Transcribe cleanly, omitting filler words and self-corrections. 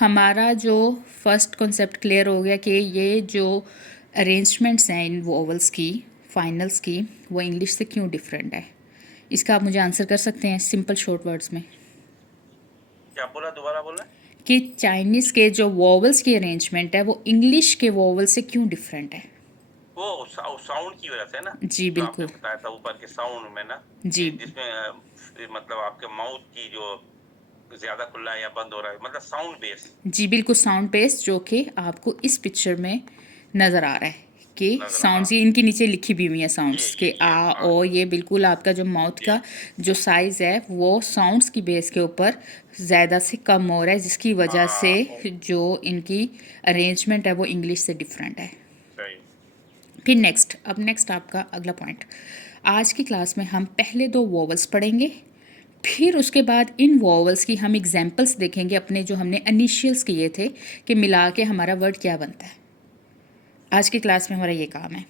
हमारा जो first concept clear हो गया कि ये जो अरेंजमेंट्स हैं इन वोवल्स की, फाइनल्स की, वो इंग्लिश से क्यों डिफरेंट है। इसका आप मुझे आंसर कर सकते हैं सिंपल शॉर्ट वर्ड्स में क्या बोला, दोबारा बोलना। कि चाइनीज़ के जो वोवल्स की अरेंजमेंट है वो इंग्लिश के वोवल से क्यों डिफरेंट है। वो साउंड की वजह से ना, जी जो आपने बिल्कुल। बताया था ऊपर के साउंड में ना, जी जिसमें मतलब आपके माउथ की जो ज्यादा खुला है या बंद हो रहा है, मतलब साउंड बेस जी बिल्कुल, साउंड बेस जो कि आपको इस पिक्चर में नज़र आ रहा है कि नजर। हाँ, साउंड्स ये इनके नीचे लिखी भी हुई हैं साउंड्स के ये आ हाँ, ओ, ये बिल्कुल आपका जो माउथ ये का जो साइज़ है वो साउंड्स की बेस के ऊपर ज़्यादा से कम हो रहा है, जिसकी वजह से जो इनकी अरेंजमेंट है वो इंग्लिश से डिफरेंट है। सही। फिर नेक्स्ट आपका अगला पॉइंट, आज की क्लास में हम पहले दो वोवल्स पढ़ेंगे, फिर उसके बाद इन वोवल्स की हम एग्जाम्पल्स देखेंगे अपने जो हमने इनिशियल्स किए थे कि मिला के हमारा वर्ड क्या बनता है। आज की क्लास में हमारा ये काम है।